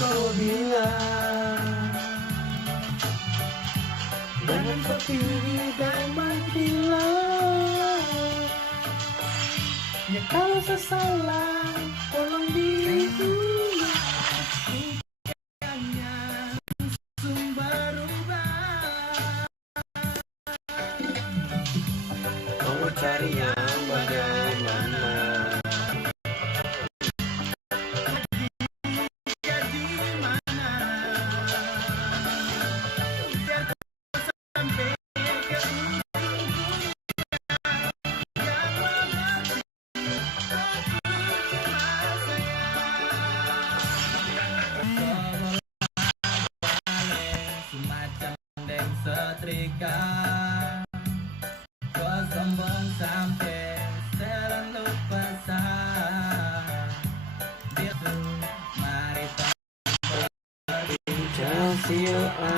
kau bilang jangan berdiri dan menghilang. Ya kalau saya salah, tolong diingat. Hanya sumber ubah. Kau cari yang bagaimana? Setrika kau sombong sampai selalu pesan dia tuh mari berbincang siapa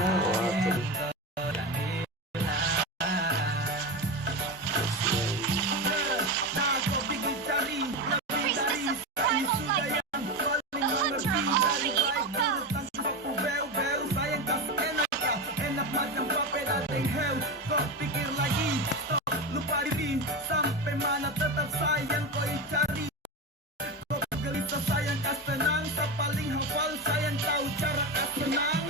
kau pikir lagi, stop, lupa diri. Sampai mana tetap sayang kau cari. Kau gelisah sayang kas tenang. Tak paling hafal sayang tahu cara kas tenang.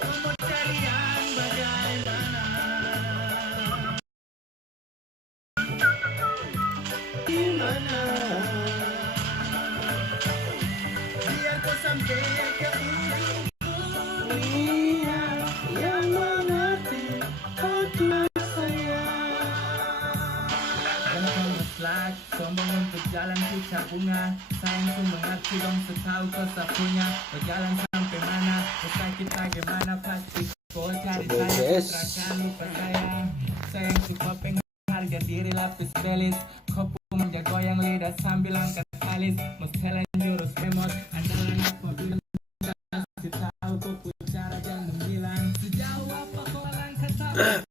Kau mau cari yang bagaimana? Gimana? Biar kau sampai ke ujung. Lihat yang mengerti. Sombong untuk jalan pucat bunga. Sayang ku mengerti dong setahu kau sapunya. Berjalan sampai mana, sakit bagaimana pasti kau cari sayang. Terakan lupa sayang. Sayang ku kau pengen harga diri lapis belis. Kau pun menjaga yang lidah sambil angkat alis. Mestelan jurus remote andalan apa bilang. Kasih tahu kau pun cara yang menghilang. Sejauh apa kau langkah tahu.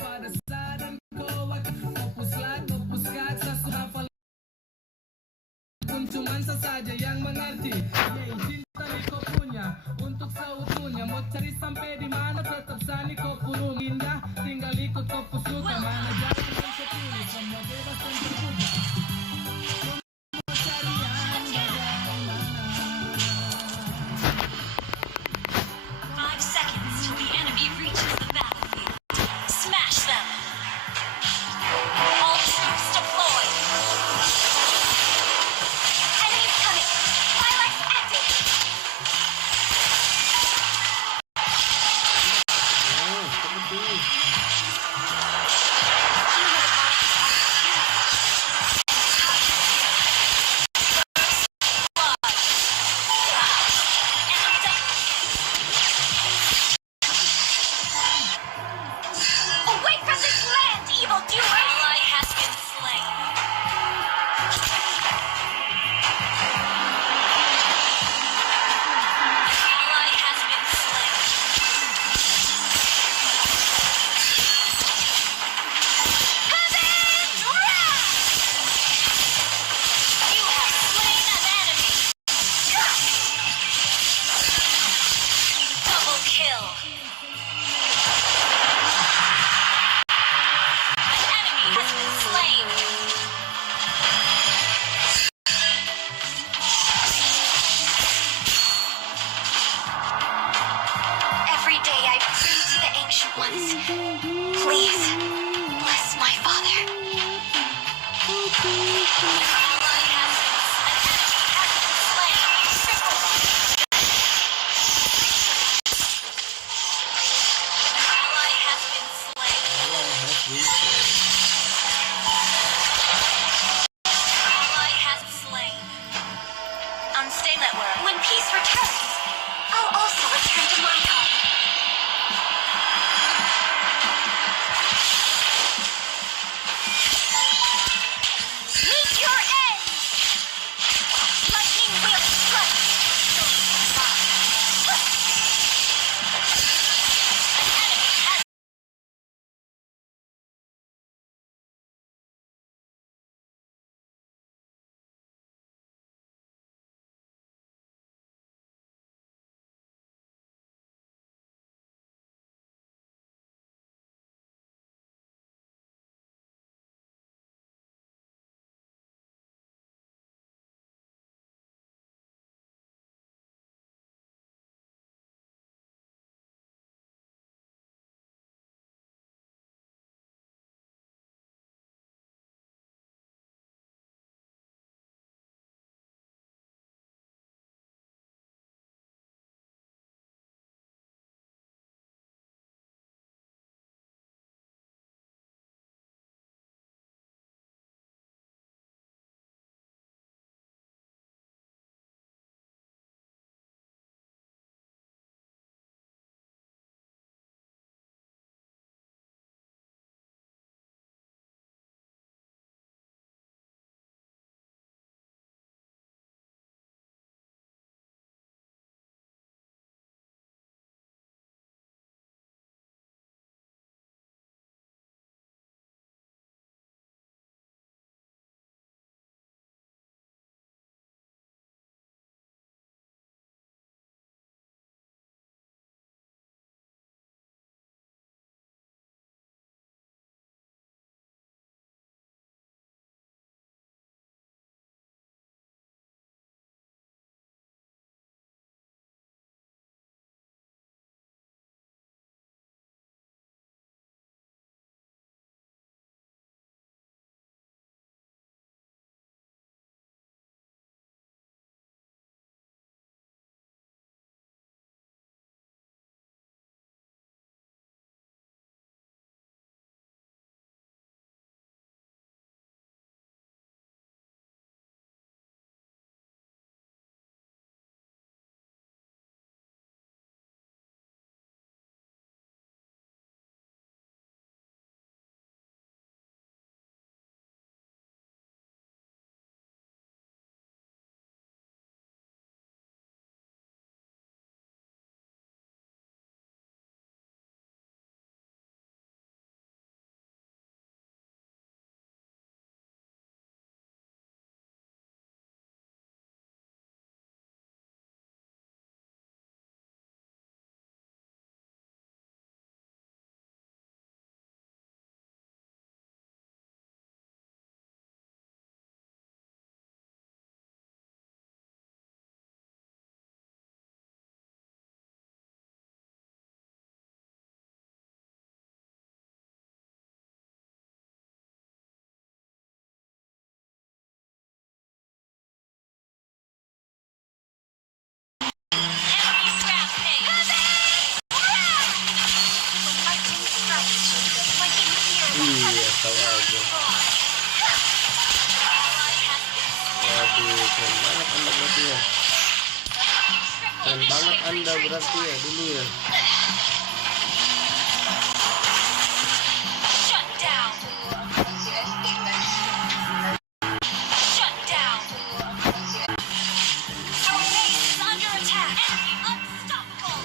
Pada saat kau akan fokus lag, fokus gat, sesuatu cuman sesaja yang mengerti. Cinta nih kau punya untuk seutuhnya. Mau cari sampai di mana tetap sani kau kurung indah. Tinggal ikut kau suka mana jalan yang kau pilih. Semua bebas dan terbuka. Mau cari yang bagaimana? 5 seconds till the enemy reaches the battlefield. Smash them. All troops deployed. Enemies coming. Fireworks active. Away from this land, evildoer! Ally has been slain. Ally has been slain. Heaven's wrath! You have slain an enemy. Double kill. An enemy has been slain. Every day I pray to the ancient ones. Please, bless my father. Ally has an enemy has been slain. Triple. Ally has been slain. Ally has slain. Unstay network. When peace returns, I'll also return to my home. Meet your end! tahu aja. Waduh, keren banget Anda berarti ya. Keren banget Anda berarti ya dulu ya. Shut down. Shut down. Our base is under attack. Enemy unstoppable.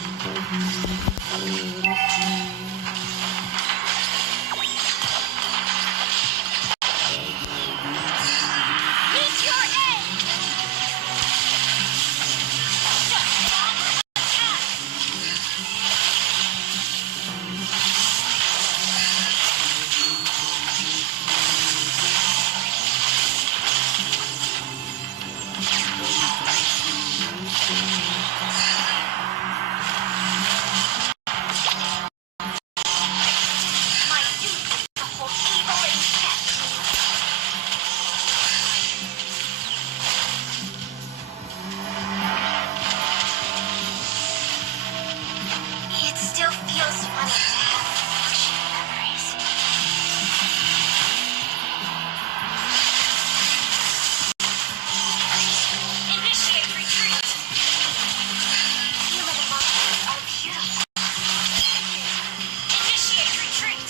Meet your end. Shut down. Attack. My duty is to hold evil in check. It still feels funny to have flashy memories. Initiate retreat. Human emotions are beautiful. Initiate retreat.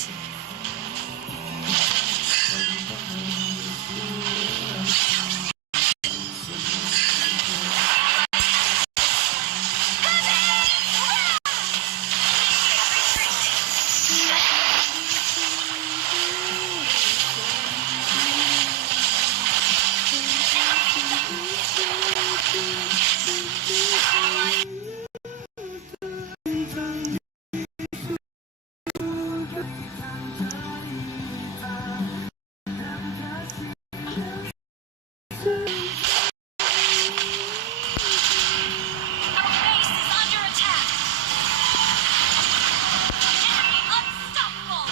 Our base is under attack. Enemy unstoppable.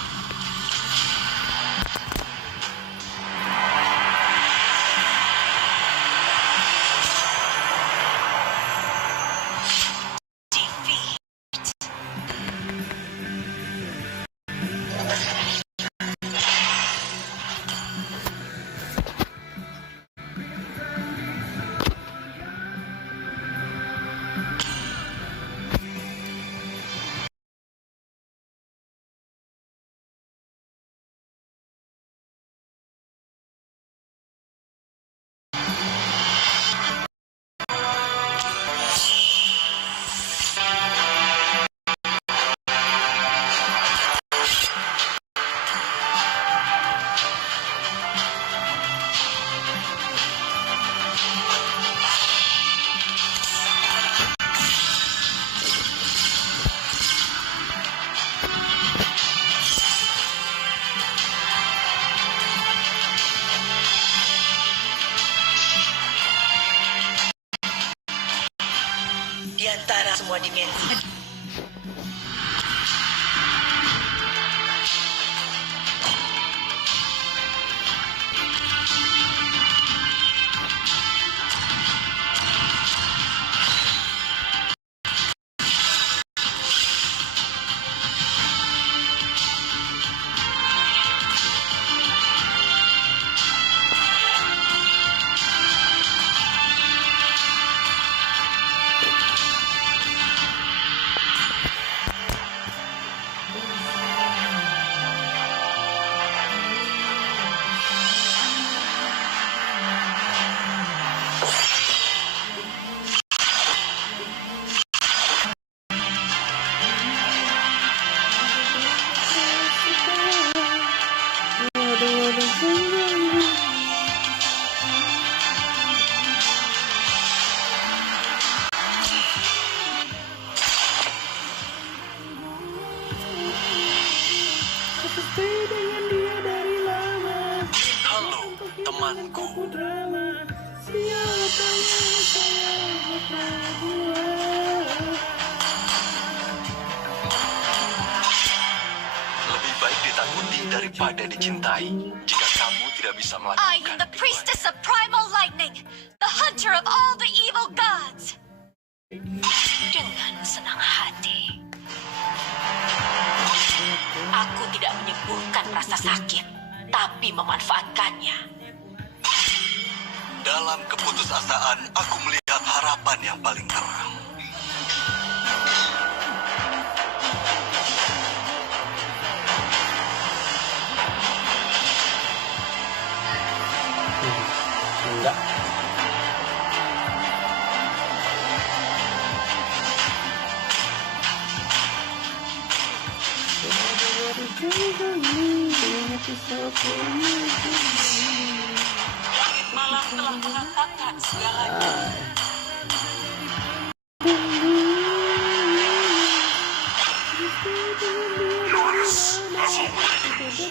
Defeat. Di antara semua dimensi. temanku. Lebih baik ditakuti daripada dicintai. Jika kamu tidak bisa I am melakukan the priestess of primal lightning, the hunter of all the evil gods. Dengan senang hati, aku tidak menyembuhkan rasa sakit. tapi memanfaatkannya. Dalam keputusasaan, aku melihat harapan yang paling terang. Enggak. Langit malam telah mengatakan segalanya.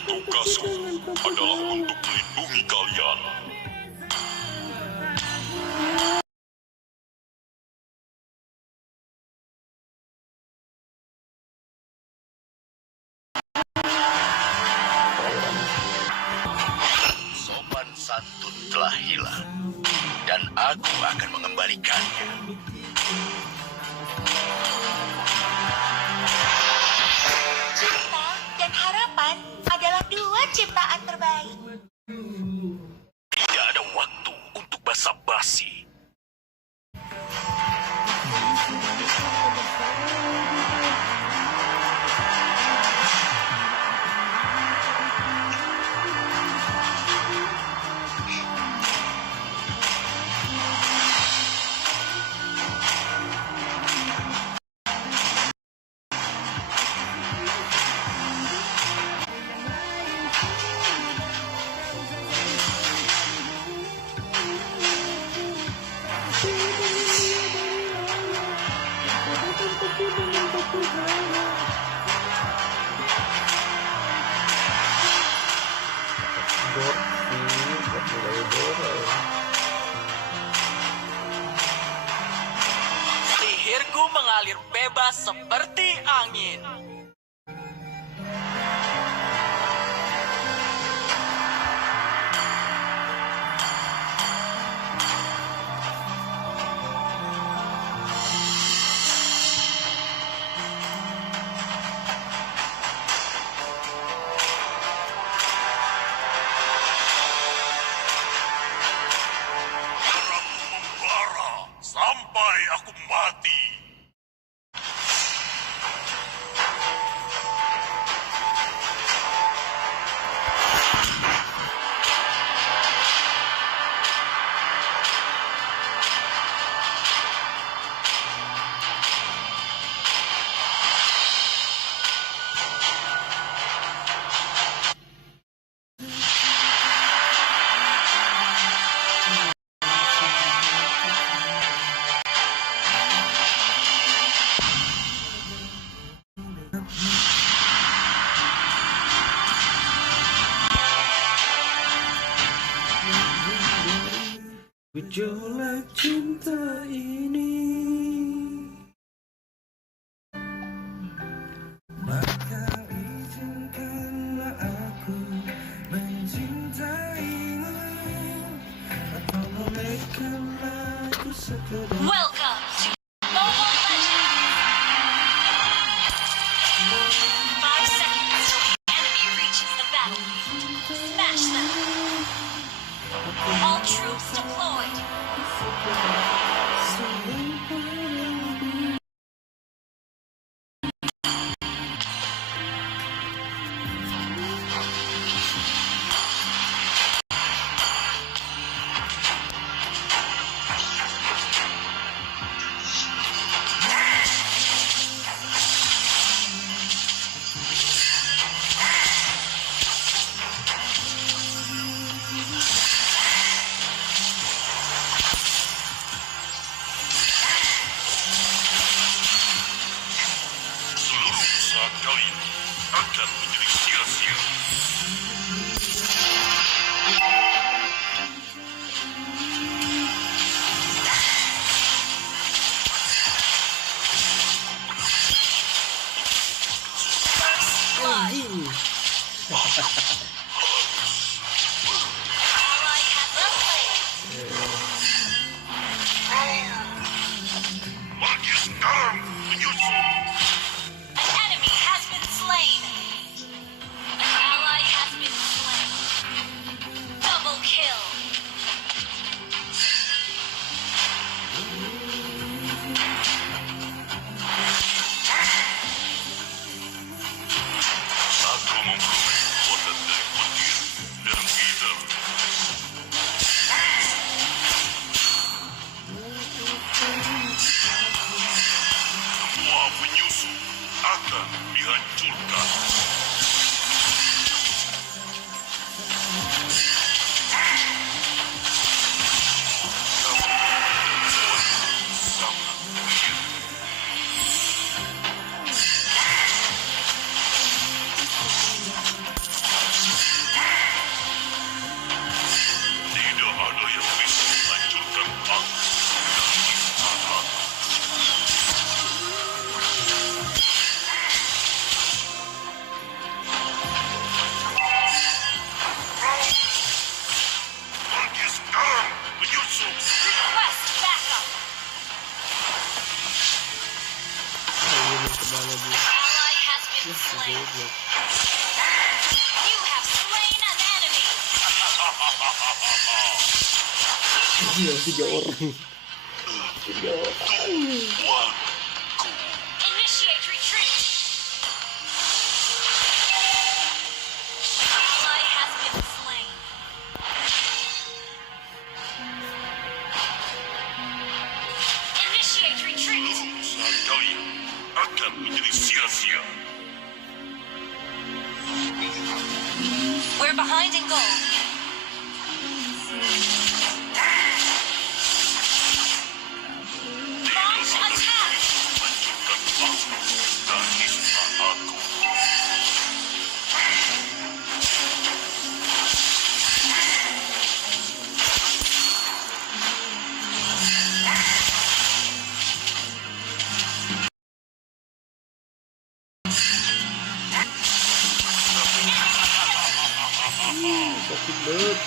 Tugasku adalah untuk melindungi kalian. Sopan santun telah hilang, dan aku akan mengembalikannya. Cinta dan harapan adalah dua ciptaan terbaik. Tidak ada waktu untuk basa-basi. Sihirku mengalir bebas seperti angin. Terangmu membara sampai aku mati. Gejolak cinta ini, maka izinkanlah aku mencintaimu, atau bolehkanlah aku sekedar Welcome to Mobile Legends! 5 seconds till the enemy reaches the battlefield. Smash them! All troops deployed! Seluruh usaha kalian akan menjadi sia-sia. Blood! Ally has been slain! Maju sekarang menyusul. An enemy has been slain! An ally has been slain! slain. You have slain an enemy. Gila, 3 orang. 3 orang. Initiate retreat. Ally has been slain. Initiate retreat. Usaha kalian akan menjadi sia-sia. We're behind in gold. Launch attack. Lanjutkan aku dan istana aku. Sakit banget.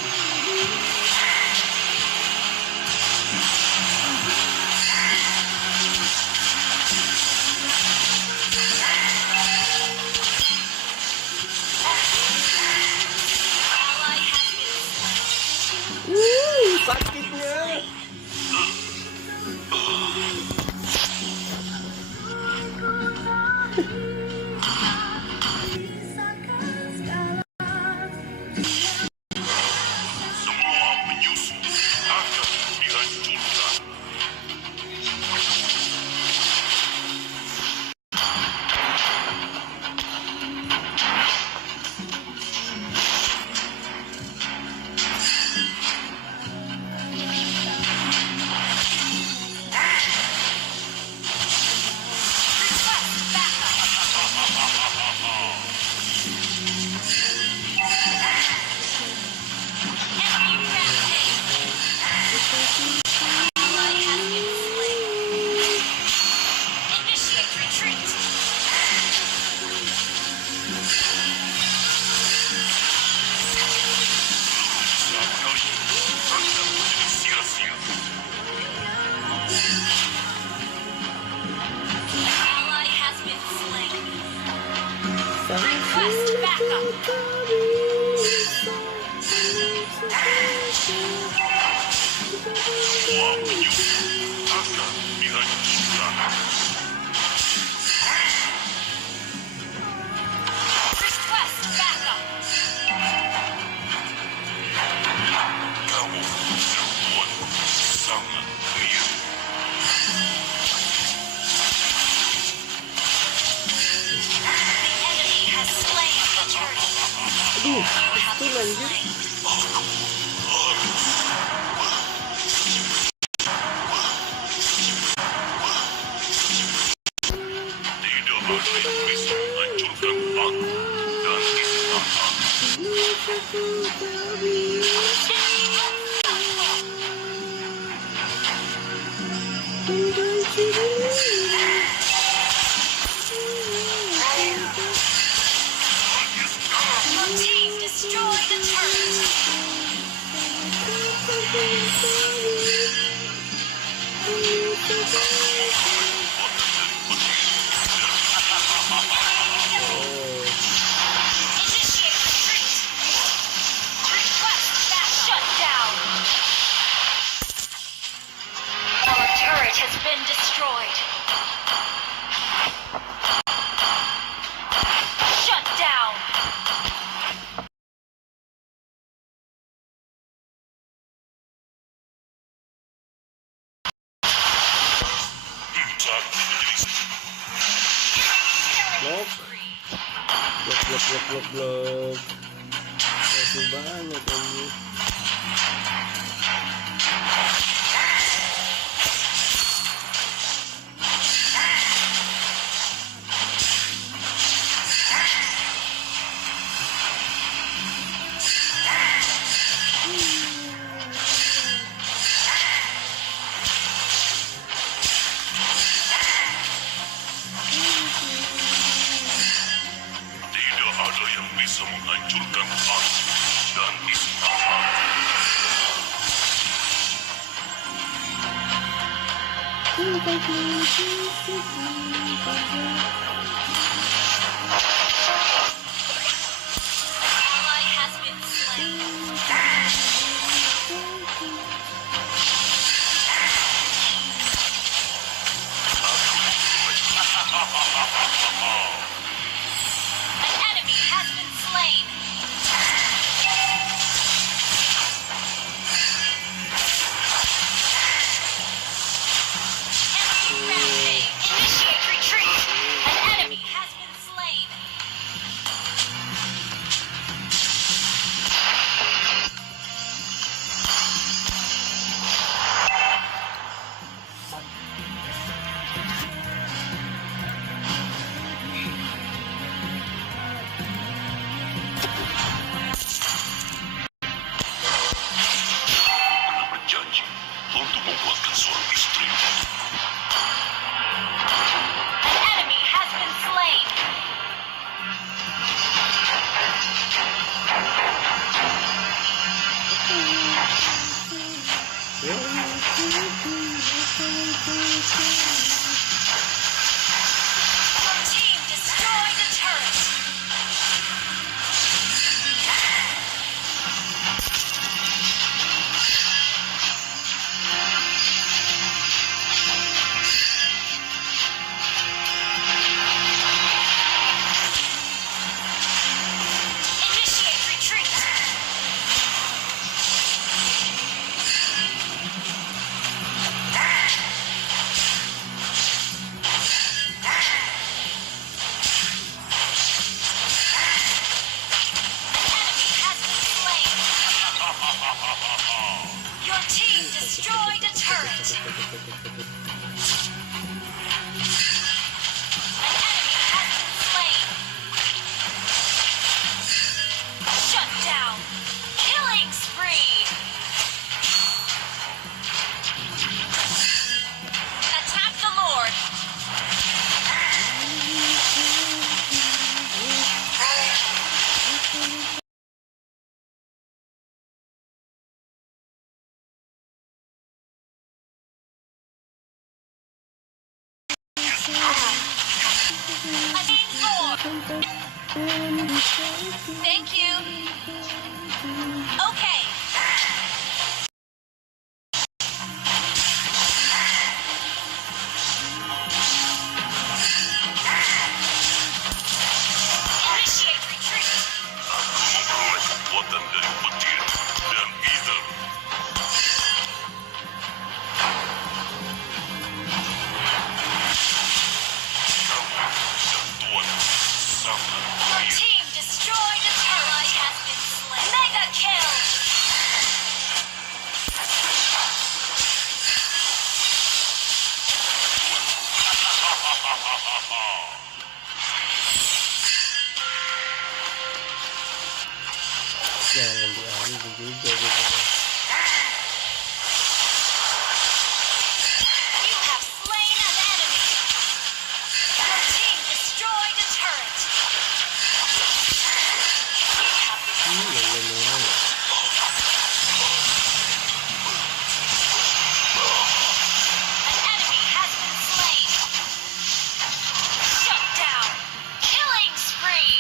Ally has been slain. Sakitnya. Semua penyusup akan dihancurkan. Request backup. Enemy rampage. Ally has been slain. Initiate retreat. Usaha kalian akan menjadi sia-sia. Ally has been slain. Request backup. Semua penyusup akan dihancurkan. Request backup. Kamu berbuat sangat liar. The enemy has slain the turtle. You have been slain. Tidak ada yang bisa menghancurkan aku dan istana aku. Your team destroyed the turret. Initiate retreat. Request that shut down. Our turret has been destroyed. Shut down. Saat menjadi Blok. Blok. Masih banyak ini. tidak ada yang bisa menghancurkan aku dan istana aku. membuatkan suara istri. An enemy has been slain. Your team destroyed a turret. Initiate retreat. An enemy has been slain. Your team destroyed a turret. An enemy has been slain. Shut down. Killing spree. Attack the Lord. Again, Lord. Thank you. Okay. Initiate retreat. Memperoleh kekuatan dari petir dan ether. Kamu dan Tuhan sama Your team destroyed a turret. Has been slain. Mega kill. Jangan diambil juga gitu. You have slain an enemy. Your team destroyed a turret. You have Memang. An enemy has been slain. Shut down. Killing spree.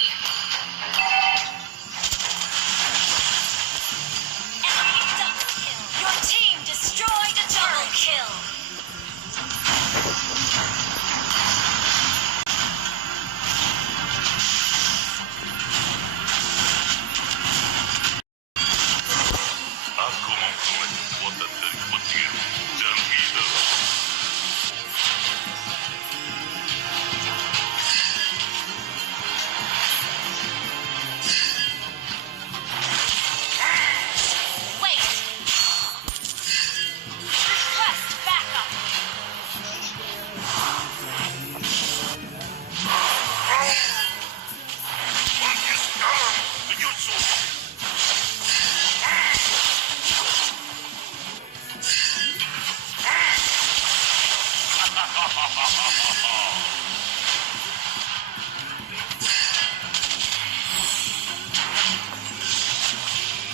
Enemy double kill. Your team destroyed a double kill. Aku memperoleh kekuatan dari petir dan ether. Wait. Request backup. Pergi sekarang, menyusul.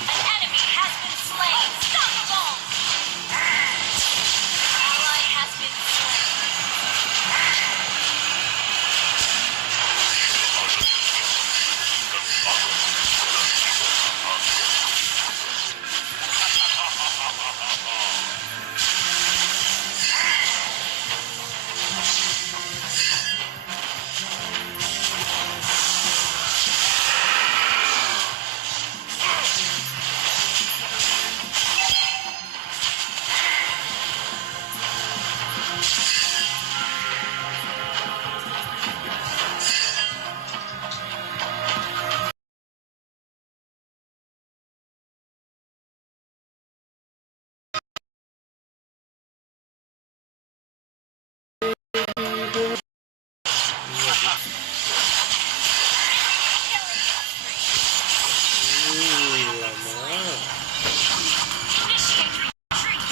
An enemy has been slain. Unstoppable. Ally has been slain. Lama. Initiate retreat.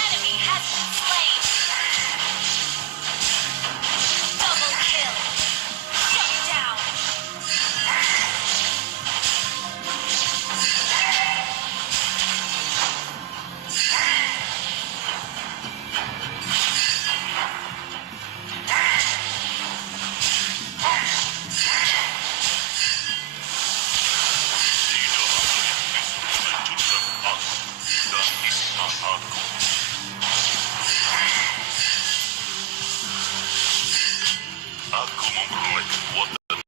enemy has been slain. Double kill. Shut down. Aku memperoleh kekuatan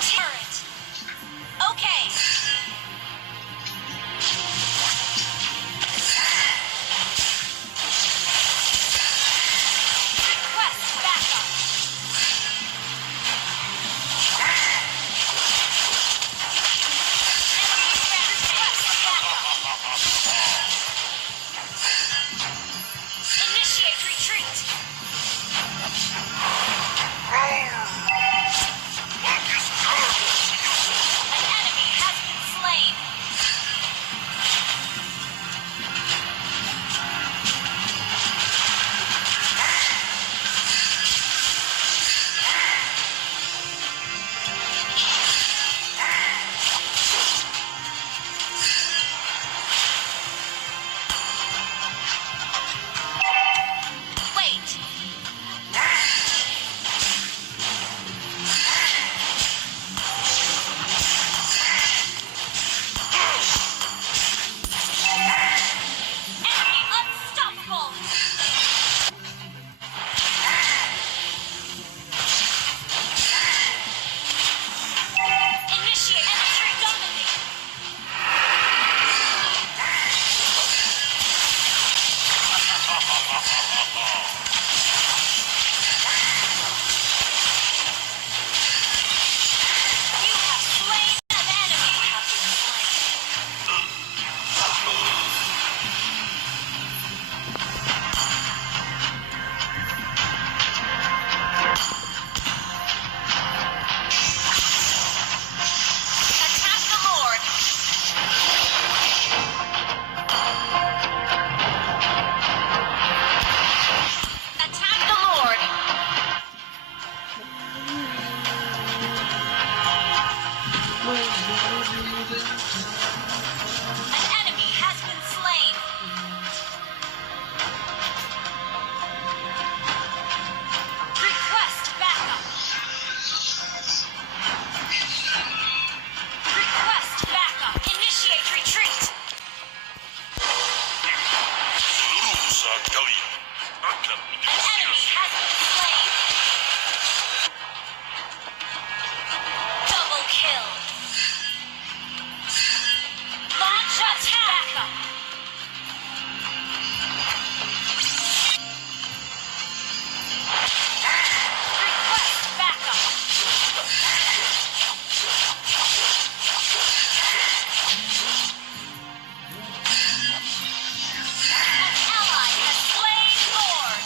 Turret. Okay. Request backup. Initiate retreat. An enemy has been slain. Wait. Enemy unstoppable. Initiate entry dominate. You have slain an enemy. Have been slain. Attack the Lord. Attack the Lord. An enemy has been slain. Request backup. Request backup. Initiate retreat. seluruh usaha kalian akan An menjadi enemy sia-sia. has been slain. Double kill. Launch attack. Backup. Request backup. An ally has slain Lord.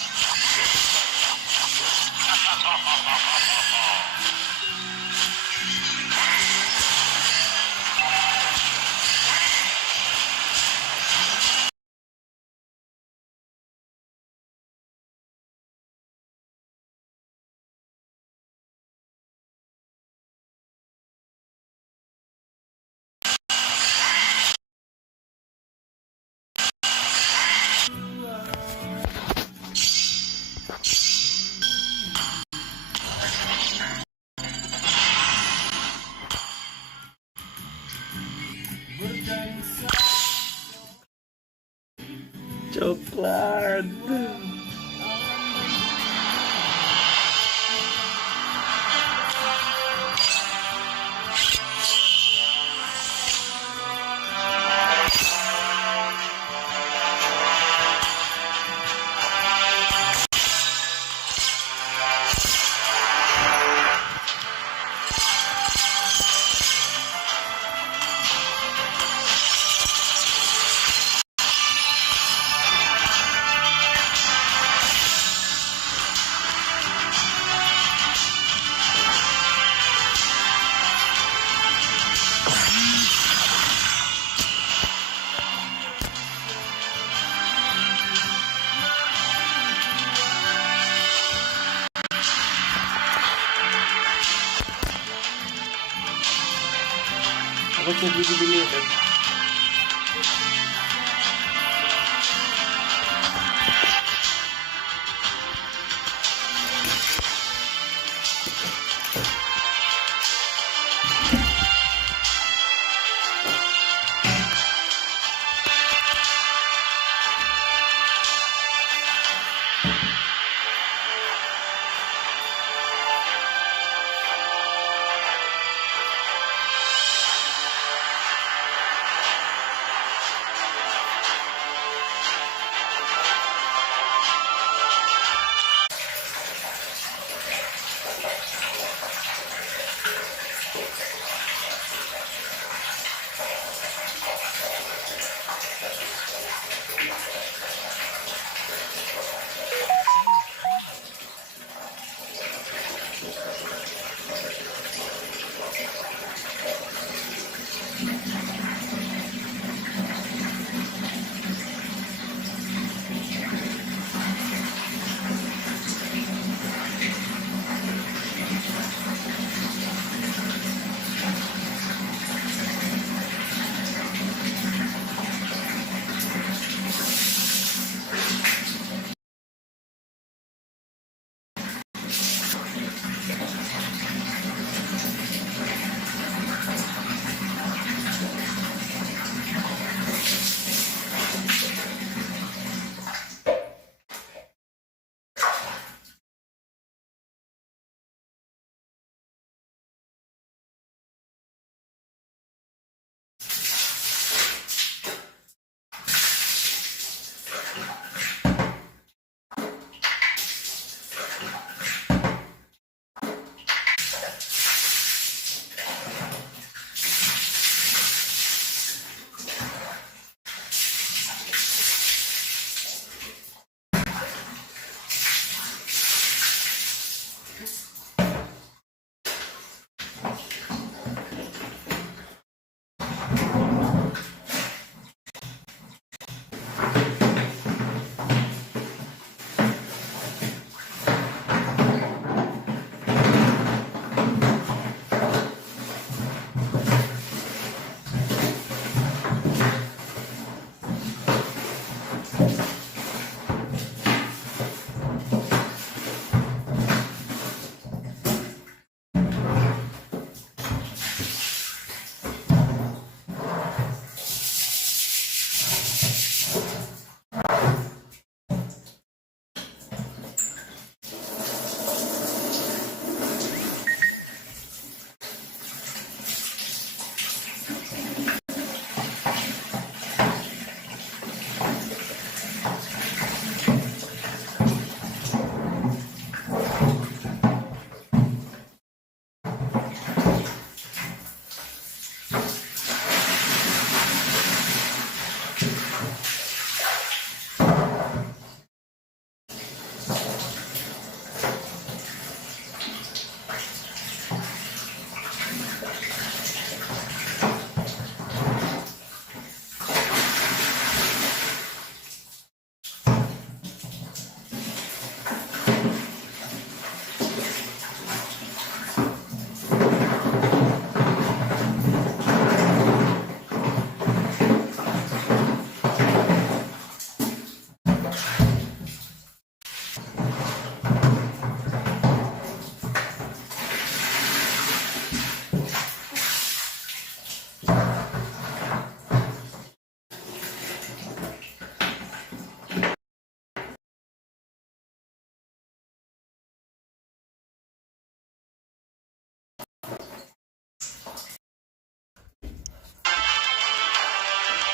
Coklat. Aku cek video dulu ya.